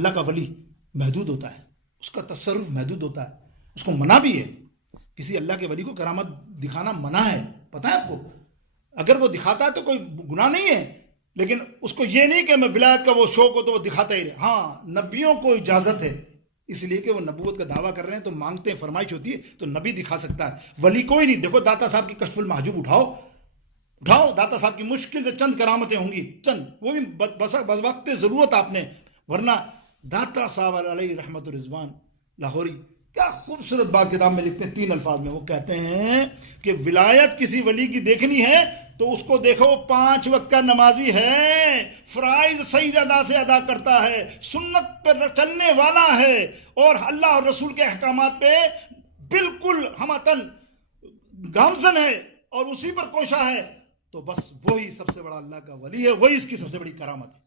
اللہ کا ولی محدود ہوتا ہے، اس کا تصرف محدود ہوتا ہے، اس کو منع بھی ہے. کسی اللہ کے ولی کو کرامت دکھانا منع ہے، پتہ ہے آپ کو. اگر وہ دکھاتا ہے تو کوئی گناہ نہیں ہے، لیکن اس کو یہ نہیں کہ میں ولایت کا وہ شوق ہو تو وہ دکھاتا ہی رہے. ہاں نبیوں کو اجازت ہے، اس لیے کہ وہ نبوت کا دعویٰ کر رہے ہیں تو مانگتے ہیں، فرمائش ہوتی ہے تو نبی دکھا سکتا ہے، ولی کوئی نہیں. دیکھو داتا صاحب کی کشف المحجوب اٹھاؤ داتا صاحب کی مشکل سے چند کرامتیں ہوں گی، چند، وہ بھی بس وقت ضرورت آپ نے. ورنہ داتا صاحب علیہ رحمت الرضوان لاہوری کیا خوبصورت بات کتاب میں لکھتے ہیں 3 الفاظ میں. وہ کہتے ہیں کہ ولایت کسی ولی کی دیکھنی ہے تو اس کو دیکھو 5 وقت کا نمازی ہے، فرائض صحیح ادا سے ادا کرتا ہے، سنت پہ چلنے والا ہے، اور اللہ اور رسول کے احکامات پہ بالکل ہمتن گامزن ہے اور اسی پر کوشاں ہے، تو بس وہی سب سے بڑا اللہ کا ولی ہے، وہی اس کی سب سے بڑی کرامت ہے.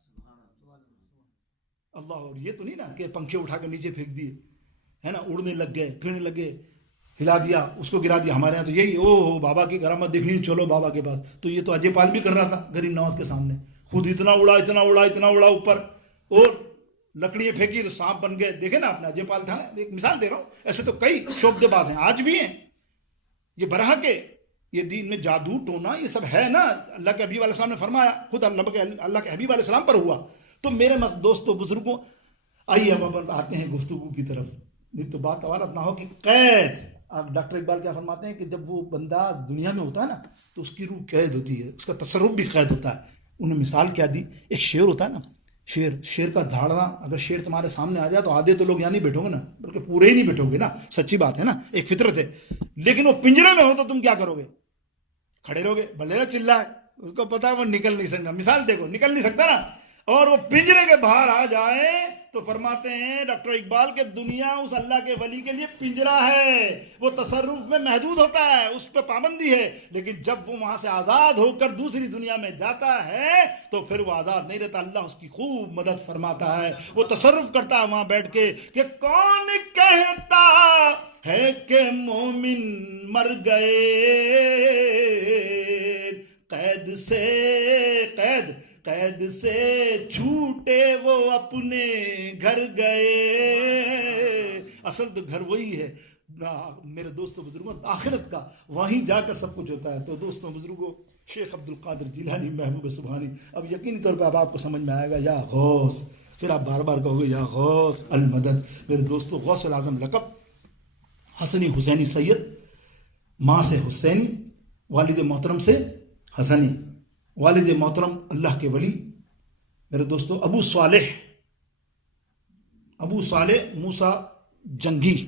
اللہ. اور یہ تو نہیں نا کہ پنکھے اٹھا کے نیچے پھینک دیے، ہے نا، اڑنے لگ گئے، پھرنے لگ گئے، ہلا دیا، اس کو گرا دیا. ہمارے یہاں تو یہی او بابا کی کرامت دیکھنی، چلو بابا کے پاس. تو یہ تو اجے پال بھی کر رہا تھا غریب نواز کے سامنے، خود اتنا اڑا اوپر، اور لکڑیاں پھینکی تو سانپ بن گئے. دیکھیں نا آپ نے، اجے پال تھا نا، ایک مثال دے رہا ہوں. ایسے تو کئی شعبدے باز ہیں، آج بھی ہیں. یہ برحق کے یہ دین میں جادو ٹونا یہ سب ہے نا. اللہ کے حبیب علیہ السلام نے فرمایا، خود اللہ کے حبیب علیہ السلام پر ہوا. تو میرے دوستوں بزرگوں، آئیے اب آتے ہیں گفتگو کی طرف. نہیں تو بات عبارت نہ ہو کہ قید. آپ ڈاکٹر اقبال کیا فرماتے ہیں کہ جب وہ بندہ دنیا میں ہوتا ہے نا تو اس کی روح قید ہوتی ہے، اس کا تصرف بھی قید ہوتا ہے. انہوں نے مثال کیا دی، ایک شیر ہوتا ہے نا، شیر کا دھاڑنا، اگر شیر تمہارے سامنے آ جائے تو آدھے تو لوگ یہاں نہیں بیٹھو گے نا، بلکہ پورے ہی نہیں بیٹھو گے نا. سچی بات ہے نا، ایک فطرت ہے. لیکن وہ پنجرے میں ہو تو تم کیا کرو گے؟ کھڑے رہو گے، بھلے چلائے، اس کو پتا ہے وہ نکل نہیں سکتا. مثال دیکھو، نکل نہیں سکتا نا. اور وہ پنجرے کے باہر آ جائے تو فرماتے ہیں ڈاکٹر اقبال کہ دنیا اس اللہ کے ولی کے لیے پنجرا ہے. وہ تصرف میں محدود ہوتا ہے، اس پہ پابندی ہے، لیکن جب وہ وہاں سے آزاد ہو کر دوسری دنیا میں جاتا ہے تو پھر وہ آزاد نہیں رہتا. اللہ اس کی خوب مدد فرماتا ہے. وہ تصرف کرتا ہے وہاں بیٹھ کے کہ کون کہتا ہے کہ مومن مر گئے، قید سے چھوٹے وہ اپنے گھر گئے. اصل تو گھر وہی ہے میرے دوستوں بزرگوں، آخرت کا، وہیں جا کر سب کچھ ہوتا ہے. تو دوستوں بزرگوں، شیخ عبد القادر جیلانی محبوب سبحانی، اب یقینی طور پہ اب آپ کو سمجھ میں آئے گا یا غوث، پھر آپ بار بار کہو گے یا غوث المدد. میرے دوستوں، غوث العظم لقب، حسنی حسینی سید، ماں سے حسینی، والد محترم سے حسنی، والد محترم اللہ کے ولی. میرے دوستوں، ابو صالح موسیٰ جنگی،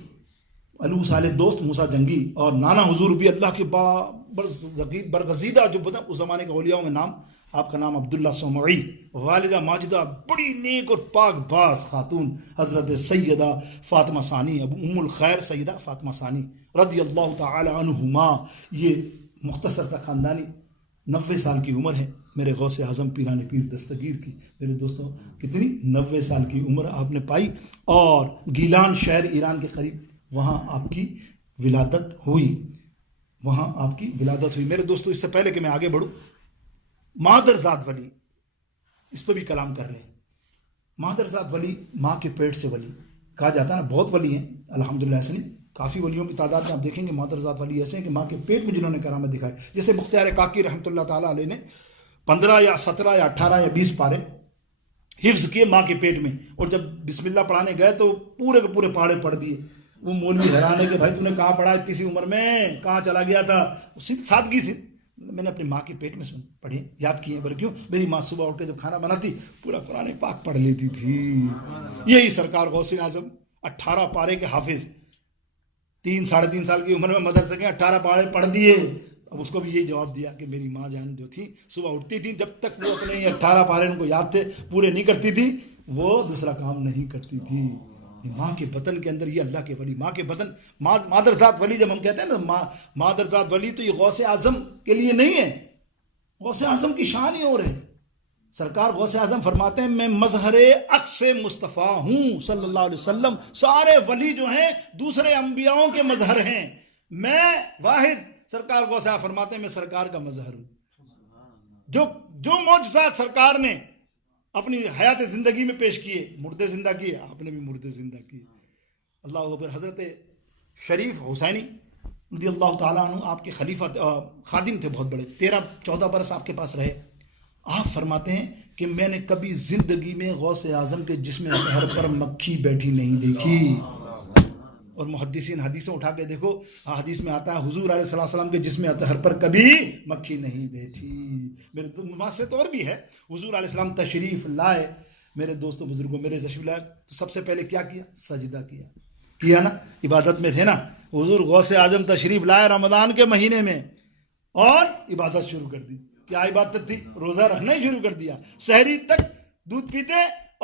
ابو صالح دوست موسیٰ جنگی، اور نانا حضور بھی اللہ کے برگزیدہ جو اس زمانے کے اولیاءوں میں نام، آپ کا نام عبداللہ سومعی. والدہ ماجدہ بڑی نیک اور پاک باز خاتون حضرت سیدہ فاطمہ ثانی، ام الخیر سیدہ فاطمہ ثانی رضی اللہ تعالی عنہما. یہ مختصر تھا خاندانی، 90 سال کی عمر ہے میرے غوث اعظم پیران پیر دستگیر کی. میرے دوستوں، کتنی 90 سال کی عمر آپ نے پائی، اور گیلان شہر ایران کے قریب وہاں آپ کی ولادت ہوئی. میرے دوستوں، اس سے پہلے کہ میں آگے بڑھوں، مادرزاد ولی، اس پہ بھی کلام کر لیں. مادرزاد ولی، ماں کے پیٹ سے ولی کہا جاتا ہے نا. بہت ولی ہیں الحمدللہ، ایسے نہیں، کافی ولیوں کی تعداد میں آپ دیکھیں گے مادرزاد ولی ایسے ہیں کہ ماں کے پیٹ میں جنہوں نے کرامت دکھائی. جیسے مختار کاکی رحمۃ اللہ تعالیٰ علیہ نے 15 یا 17 یا 18 یا 20 پارے حفظ کیے ماں کے پیٹ میں، اور جب بسم اللہ پڑھانے گئے تو پورے کے پورے پہاڑے پڑھ دیے. وہ مولوی حیران ہے کہ بھائی تو نے کہاں پڑھا اتنی سی عمر میں، کہاں چلا گیا تھا؟ سادگی سے میں نے اپنی ماں کے پیٹ میں پڑھی، یاد کیے. بلکہ کیوں؟ میری ماں صبح اٹھ کے جب کھانا بناتی پورا قرآن پاک پڑھ لیتی تھی. یہی سرکار غوث اعظم 18 پارے کے حافظ، 3 ساڑھے 3 سال کی عمر میں مدرسے کے 18 پارے پڑھ دیے. اب اس کو بھی یہی جواب دیا کہ میری ماں جان جو تھی صبح اٹھتی تھی، جب تک وہ اپنے 18 پارے ان کو یاد تھے پورے نہیں کرتی تھی، وہ دوسرا کام نہیں کرتی تھی. ماں کے بطن کے اندر یہ اللہ کے ولی، ماں کے بطن، مادرزاد ولی جب ہم کہتے ہیں نا مادرزاد ولی، تو یہ غوث اعظم کے لیے نہیں ہے. غوث اعظم کی شان ہی اور ہے. سرکار غوث اعظم فرماتے ہیں میں مظہر عکس مصطفیٰ ہوں صلی اللہ علیہ وسلم. سارے ولی جو ہیں دوسرے انبیاءوں کے مظہر ہیں، میں واحد. سرکار غوث اعظم فرماتے ہیں میں سرکار کا مظہر ہوں. جو معجزات سرکار نے اپنی حیات زندگی میں پیش کیے، مردے زندہ کیے، آپ نے بھی مردے زندہ کیے. اللہ اکبر. حضرت شریف حسینی رضی اللہ تعالیٰ عنہ آپ کے خلیفہ خادم تھے بہت بڑے، 13-14 برس آپ کے پاس رہے. آپ فرماتے ہیں کہ میں نے کبھی زندگی میں غوث اعظم کے جسم اطہر پر مکھی بیٹھی نہیں دیکھی. اور محدثین حدیثیں اٹھا کے دیکھو، حدیث میں آتا ہے حضور علیہ السلام کے جسم اطہر پر کبھی مکھی نہیں بیٹھی. میرے مماثلت اور بھی ہے. حضور علیہ السلام تشریف لائے، میرے دوستوں بزرگوں، میرے تشریف لائے تو سب سے پہلے کیا کیا؟ سجدہ کیا نا، عبادت میں تھے نا. حضور غوث اعظم تشریف لائے رمضان کے مہینے میں اور عبادت شروع کر دی. کیا عبادت تھی؟ روزہ رکھنا ہی شروع کر دیا. سحری تک دودھ پیتے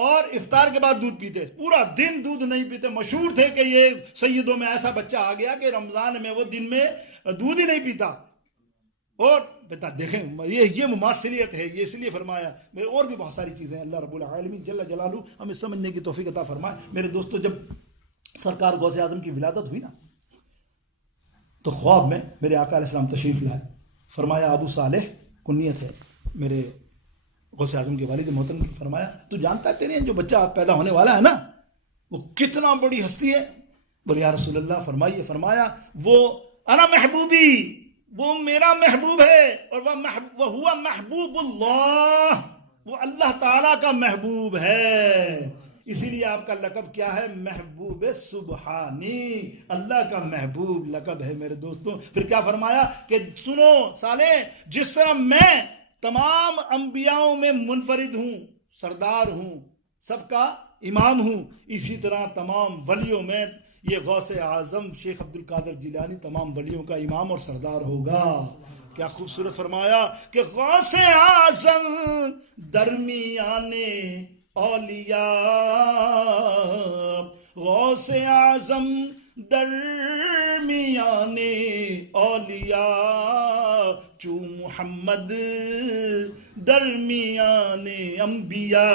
اور افطار کے بعد دودھ پیتے، پورا دن دودھ نہیں پیتے. مشہور تھے کہ یہ سیدوں میں ایسا بچہ آ گیا کہ رمضان میں وہ دن میں دودھ ہی نہیں پیتا. اور بیٹا دیکھیں یہ مماثلیت ہے. یہ اس لیے فرمایا. میرے اور بھی بہت ساری چیزیں ہیں. اللہ رب العالمین جل جلالہ ہمیں سمجھنے کی توفیق عطا فرمائے. میرے دوستو، جب سرکار غوث اعظم کی ولادت ہوئی نا تو خواب میں میرے آقا علیہ السلام تشریف لائے. فرمایا ابو صالح کنیت ہے میرے غوث اعظم کے والد محترم کی. فرمایا تو جانتا ہے تیرے جو بچہ پیدا ہونے والا ہے نا وہ کتنا بڑی ہستی ہے؟ بولے یا رسول اللہ فرمائیے. فرمایا وہ انا محبوبی، وہ میرا محبوب ہے، اور وہ ہوا محبوب اللہ، وہ اللہ تعالیٰ کا محبوب ہے. اسی لیے آپ کا لقب کیا ہے؟ محبوب سبحانی. اللہ کا محبوب لقب ہے میرے دوستوں. پھر کیا فرمایا کہ سنو صالح، جس طرح میں تمام انبیاؤں میں منفرد ہوں، سردار ہوں، سب کا امام ہوں، اسی طرح تمام ولیوں میں یہ غوث اعظم شیخ عبد القادر جیلانی تمام ولیوں کا امام اور سردار ہوگا. کیا خوبصورت فرمایا کہ غوث اعظم درمیان اولیاء، غوث اعظم درمیان اولیاء، چو محمد درمیان انبیاء.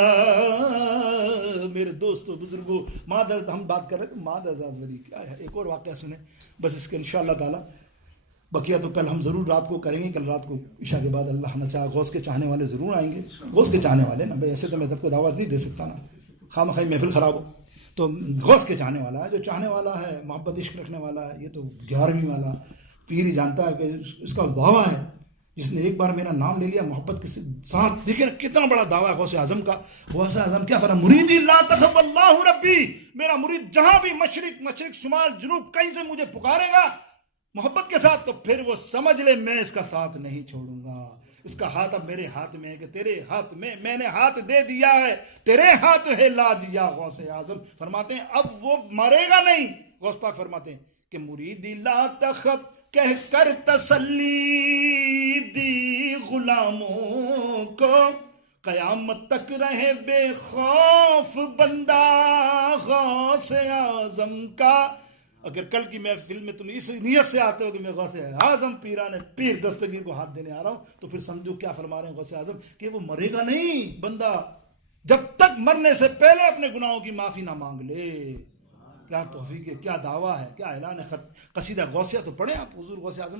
میرے دوستو بزرگوں، مادر ہم بات کر رہے تھے مادر آزاد ولی. کیا ہے ایک اور واقعہ سنیں بس اس کے انشاءاللہ تعالی. بقیہ تو کل ہم ضرور رات کو کریں گے. کل رات کو عشاء کے بعد اللہ نہ چاہے غوث کے چاہنے والے ضرور آئیں گے. غوث کے چاہنے والے نا بھائی، ایسے تو میں سب کو دعوت نہیں دے سکتا نا، خواہ مخواہ محفل خراب ہو. تو غوث کے چاہنے والا ہے، جو چاہنے والا ہے، محبت عشق رکھنے والا ہے. یہ تو 11ویں والا پیر ہی جانتا ہے کہ اس کا دعویٰ ہے. جس نے ایک بار میرا نام لے لیا محبت کے ساتھ، دیکھیں کتنا بڑا دعویٰ ہے غوث اعظم کا. غوث اعظم کیا فرمایا؟ مریدی لا تخف اللہ ربی، میرا مرید جہاں بھی مشرق شمال جنوب کہیں سے مجھے پکارے گا محبت کے ساتھ، تو پھر وہ سمجھ لے میں اس کا ساتھ نہیں چھوڑوں گا. اس کا ہاتھ اب میرے ہاتھ میں ہے کہ تیرے ہاتھ میں نے ہاتھ دے دیا ہے، تیرے ہاتھ ہے لاج. یا غوث اعظم فرماتے ہیں اب وہ مرے گا نہیں. غوث پاک فرماتے ہیں کہ مریدی لا تخف کہہ کر تسلی دی غلاموں کو، قیامت تک رہے بے خوف بندہ غوث اعظم کا. اگر کل کی محفل میں تم اس نیت سے آتے ہو کہ میں غوث اعظم پیران پیر دستگیر کو ہاتھ دینے آ رہا ہوں، تو پھر سمجھو کیا فرما رہے ہیں غوث اعظم کہ وہ مرے گا نہیں بندہ جب تک مرنے سے پہلے اپنے گناہوں کی معافی نہ مانگ لے. کیا توفیق ہے، کیا دعویٰ ہے، کیا اعلان ہے. قصیدہ غوثیہ تو پڑھیں آپ. حضور غوث اعظم